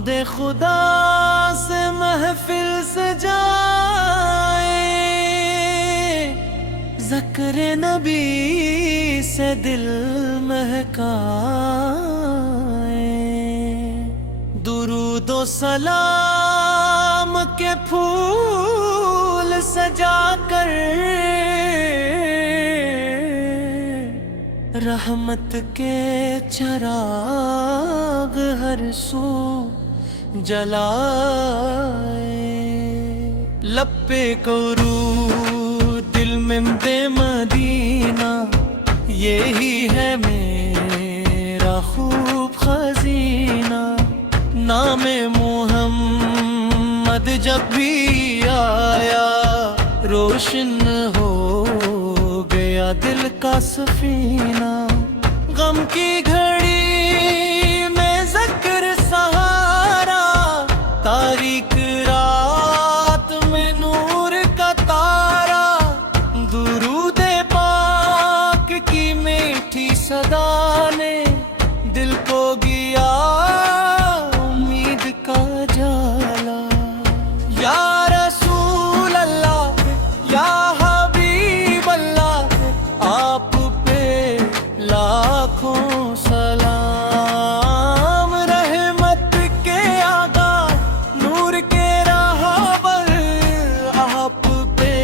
حمد خدا سے محفل سجائے، ذکر نبی سے دل مہکائے، درود و سلام کے پھول سجا کر رحمت کے چراغ ہر سو جلائے، لب پہ کرو دل میں دے مدینہ، یہی ہے میرا خوب خزینہ، نام محمد جب بھی آیا روشن ہو گیا دل کا سفینہ، غم کی گھڑی میں ذکر سہارا، تاریک رات میں نور کا تارا، درود پاک کی میٹھی صدا نے دل کو گیا امید کا جالا، یا رسول اللہ یا حبیب اللہ، آپ پہ لاکھوں سلام، رحمت کے آقا نور کے راہبر، آپ پہ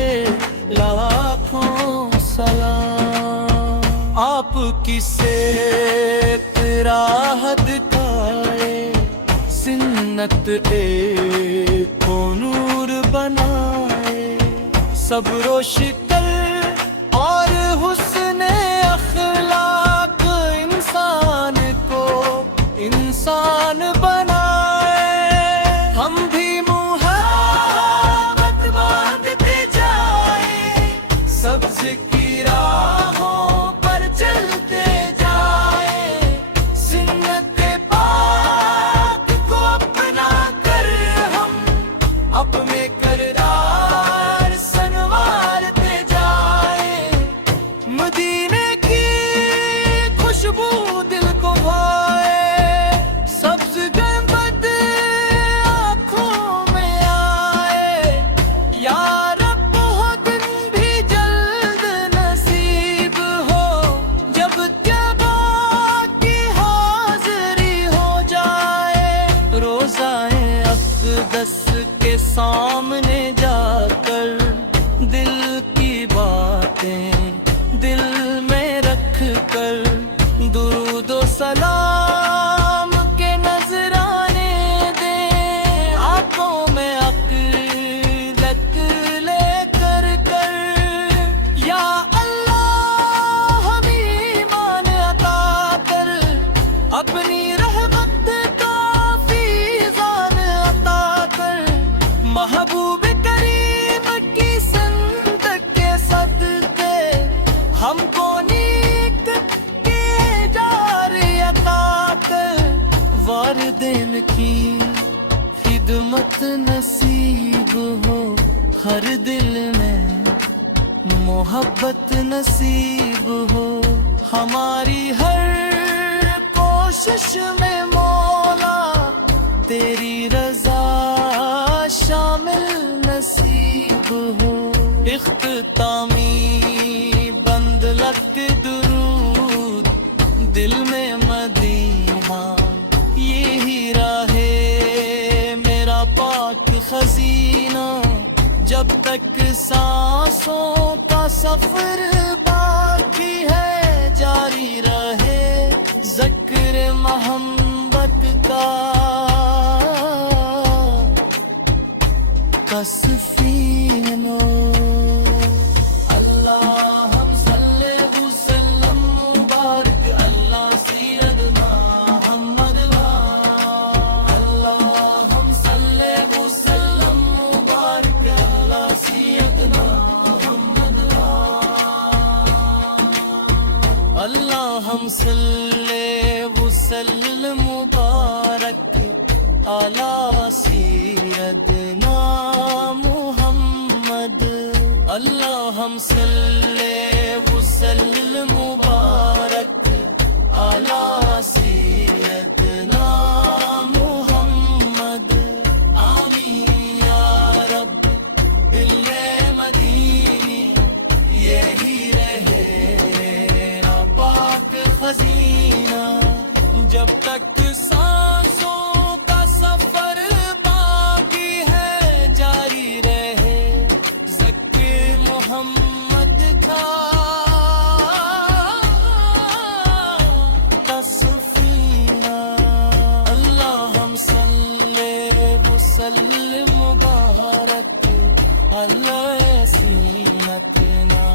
لاکھوں سلام، آپ کی صحت راحت دکھائے، سنت ایک کو نور بنائے، صبر و شکر اور حسن اخلاق انسان کو انسان بنائے، ہم بھی محبت باندھتے جائیں، سبز کی راہوں پر چلتے جائیں، سنت پاک کو اپنا کر ہم اپنے کردار سنوارتے جائیں، مدینے کی خوشبو دل کو بھائے، سبز گنبد آنکھوں میں آئے، یا رب وہ دن بھی جلد نصیب ہو جب طیبہ کی حاضری ہو جائے، روضۂ اقدس کے سامنے جا کر دل کی باتیں دل میں رکھ کر، درود و سلام کے نذرانے دیں، آنکھوں میں عقیدت لے کر یا اللہ ہمیں ایمان عطا کر، اپنی رحمت کا فیضان عطا کر، محبوب کریم کی سنت کے صدقے ہم کو نیک کے جاری عطا کر، والدین کی خدمت نصیب ہو، ہر دل میں محبت نصیب ہو، ہماری ہر کوشش میں مولا تیری رضا شامل نصیب ہو، اختتامی بند لک درود دل میں مدینہ، یہی راہ میرا پاک خزینہ، جب تک سانسوں کا سفر باقی ہے جاری رہے ذکر محمد کا سفینہ، اللہم صلی وسلم مبارک اللہ سیدنا محمد، اللہم صلی وسلم مبارک اللہ سیدنا محمد، اللہم صلی وسلم مبارک اعلی سیدنا محمد، اللہم صلی وسلم مبارک اعلی سیدنا محمد۔ سینتنا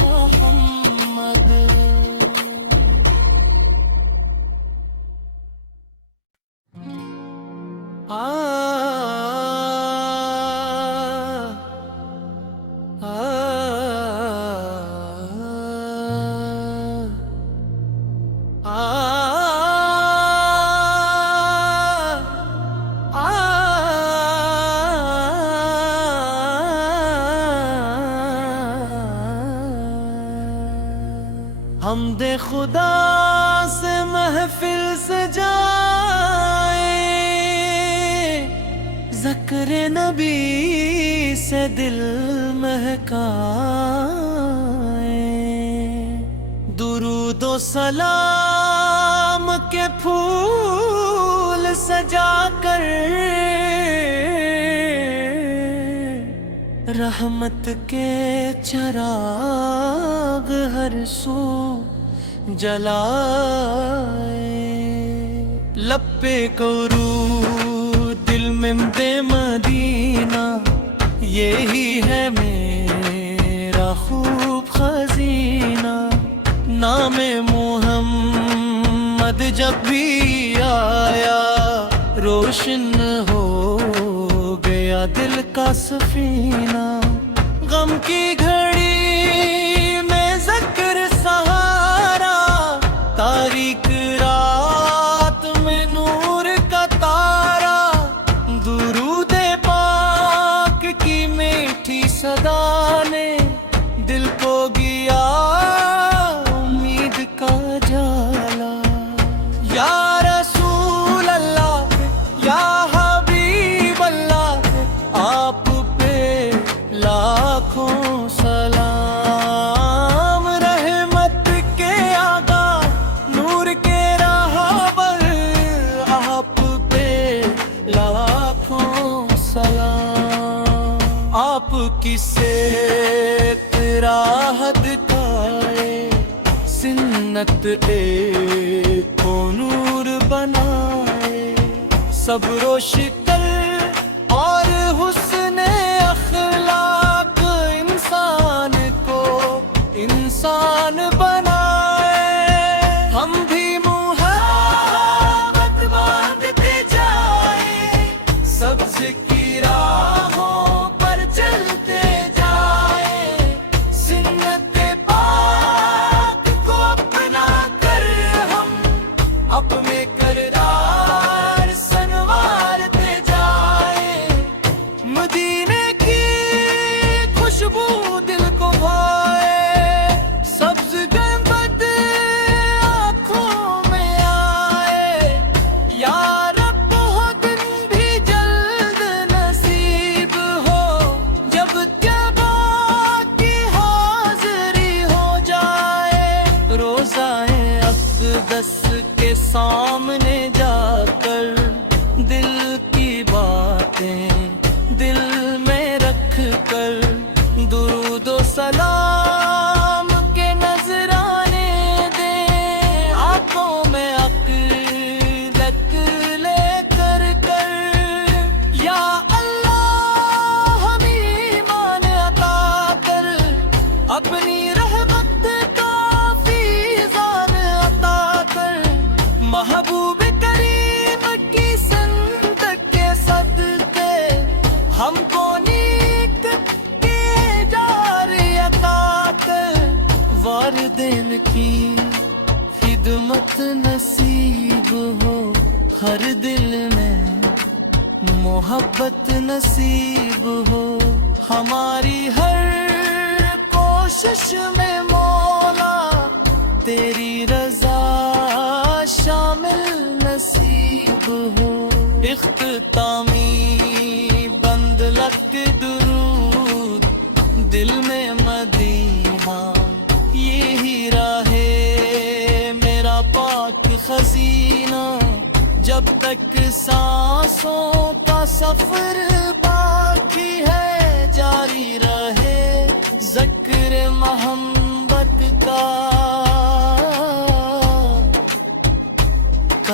محمد. حمد خدا سے محفل سجائے، ذکر نبی سے دل مہکائے، درود و سلام کے پھول سجا کر رحمت کے چراغ ہر سو جلائے. لب پہ کرو دل میں دے مدینہ، یہی ہے میرا خوب خزینہ. نام محمد جب بھی آیا، روشن ہو گیا دل کا سفینہ. غم کی گھڑی میں ذکر سہارا، تاریک رات میں نور کا تارا. درود پاک کی میٹھی صدا نے دل کو گیا امید کا جالا. یا رسول اللہ، یا آپ پہ لاکھوں سلام. رحمت کے آقا، نور کے راہبر، آپ پہ لاکھوں سلام. آپ کی سیت راحت دکھائے، سنت ایک کو نور بنائے. صبر و شکر اور حسن اخلاق انسان کو انسان بنائے. ہم بھی محبت باندھتے جائیں، سبز کی راہوں پر چلتے جائیں. سنت پاک کو اپنا کر ہم اپنے کردار سنوارتے جائیں. مدینے کی خوشبو دل کو بھائے، سبز گنبد آنکھوں میں آئے. یا رب وہ دن بھی جلد نصیب ہو، جب طیبہ کی حاضری ہو جائے. روضۂ اقدس کے سامنے جا کر دل کی باتیں دل میں رکھ کر، درود و سلام کے نذرانے دیں. آنکھوں میں عقیدت لے کر یا اللہ ہمیں ایمان عطا کر. اپنی رحمت کا فیضان عطا کر. محبوب کریم کی سنت کے صدقے ہم کو نیک کے جاری عطا کر. والدین کی خدمت نصیب ہو، ہر دل میں محبت نصیب ہو. ہماری ہر کوشش میں مولا تیری رضا شامل نصیب ہو. اختتامی بند لک درود دل میں مدینہ، یہی راہ میرا پاک خزینہ. جب تک سانسوں کا سفر باقی ہے، جاری رہے ذکر محمد کا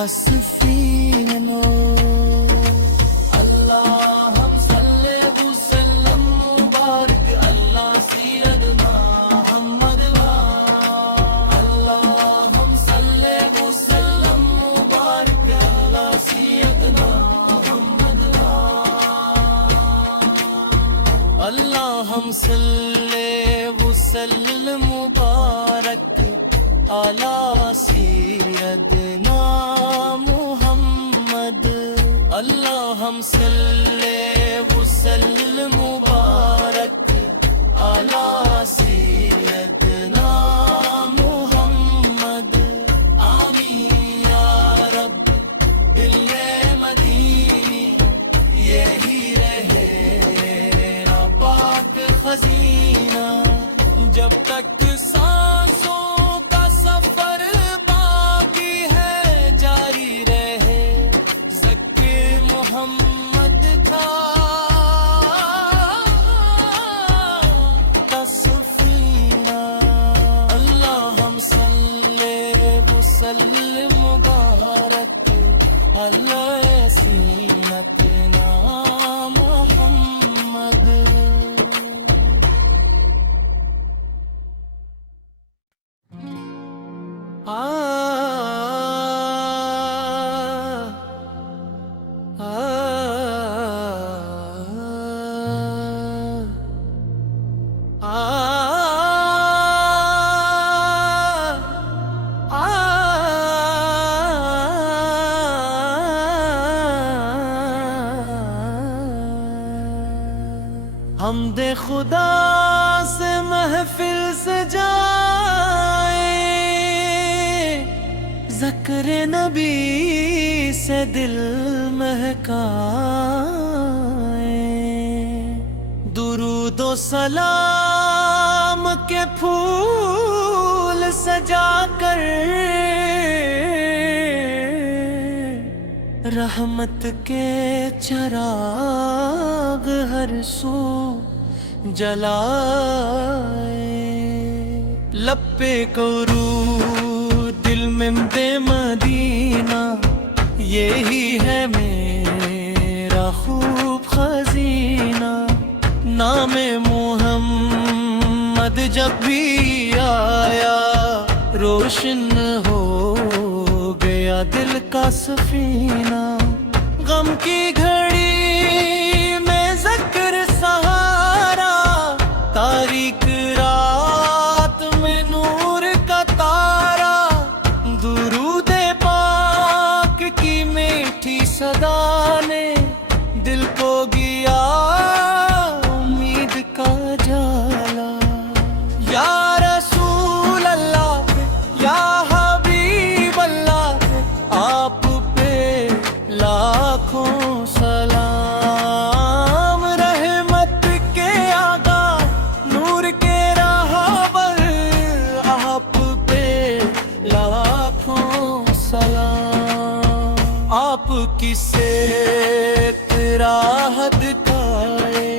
سفینہ. اللہم صلی وسلم مبارک اللہم صلی وسلم مبارک علی سیدنا محمد اللہم صلی وسلم مبارک علی سیدنا محمد آمین یا رب دل مدینی یہی رہے نا پاک خزینہ جب تک سانسوں کا سفر باقی ہے جاری رہے ذکر محمد کا سفینہ اللہم صلی وسلم مبارک علی سیدنا محمد حمد خدا سے محفل سے جائے ذکر نبی سے دل مہکائے درود و سلام کے پھول سجا کر رحمت کے چراغ ہر سو جلائے لب پہ کرو دل میں دے مدینہ یہی ہے میرا خوب خزینہ نام محمد جب بھی آیا روشن ہو گیا دل کا سفینہ غم کی گھڑی میں ذکر سہارا تاریک رات میں نور کا تارا درود پاک کی میٹھی صدا نے دل کو گیا امید کا جالا یا رسول اللہ یا آپ پہ لاکھوں سلام رحمت کے آقا نور کے راہبر آپ پہ لاکھوں سلام آپ کی سیت راہ دکھائے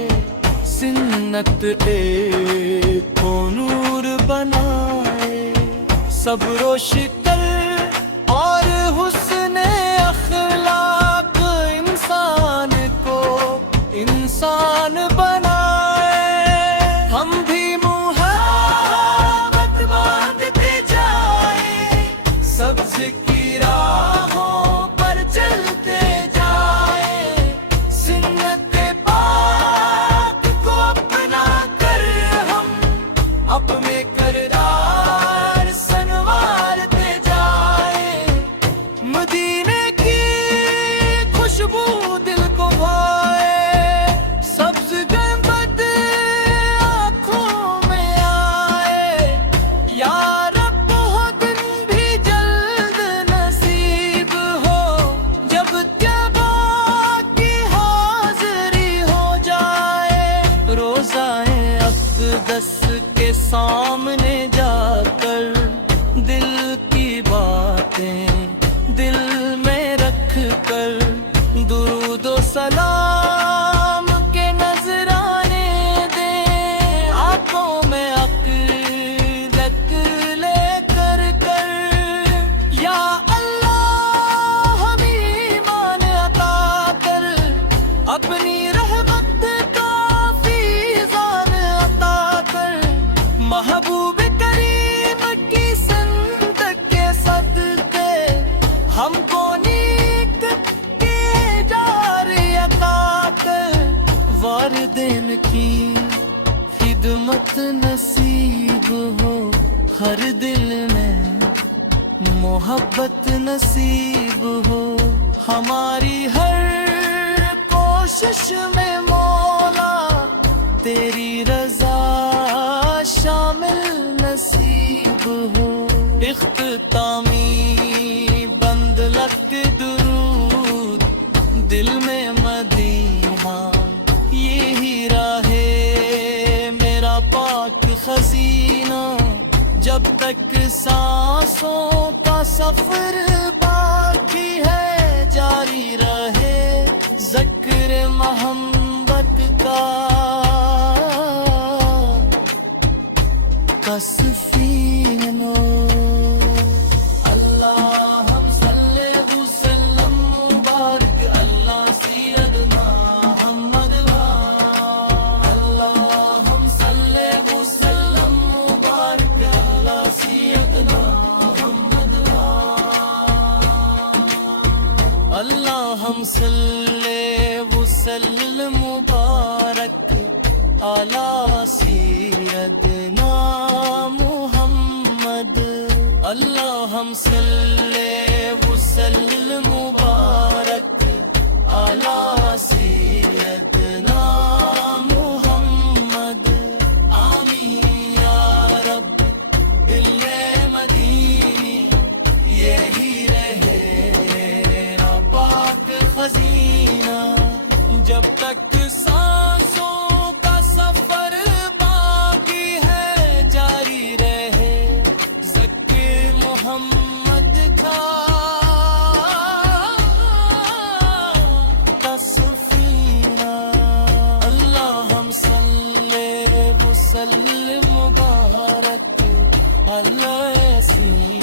سنت ایک کو نور بنائے صبر و شکر اور حسن اخلاق انسان کو انسان بنائے ہم بھی محبت باندھتے جائیں سبز کی راہوں پر چلتے جائیں سنت پاک کو اپنا کر ہم اپنے کردار سنوارتے مدینے کی خوشبو دل کو بھائے سبز گنبد آنکھوں میں آئے یا رب وہ دن بھی جلد نصیب ہو جب طیبہ کی حاضری ہو جائے روزائے اقدس کے سامنے جا کر دل کی باتیں دل میں رکھ کر درود و سلام کے نذرانے دیں آنکھوں میں عقیدت لے کر یا اللہ ہمیں ایمان عطا کر اپنی رحمت کا فیضان عطا کر محبوب کر ہر دل میں محبت نصیب ہو، ہماری ہر کوشش میں مولا تیری رضا شامل نصیب ہو۔ اختتامی بند لگت درود دل میں مدینہ، یہی راہ میرا پاک خزینہ، جب تک سانسوں کا سفر باقی ہے جاری رہے ذکر محمد کا سفینہ۔ اللہم صلی وسلم مبارک اللہ سیدنا محمد، اللہم صلی وسلم مبارک اللہ سیدنا محمد، اللہم صلی وسلم مبارک علی سیدنا محمد، اللہم صلی وسلم مبارک علی سیدنا محمد۔ آمین یا رب بالمدینی، یہی رہے میرا پاک خزینہ، جب تک سانسوں کا سفر باقی ہے جاری رہے ذکر محمد کا سفینہ۔ اللہم صلی وسلم مبارک علی سیدنا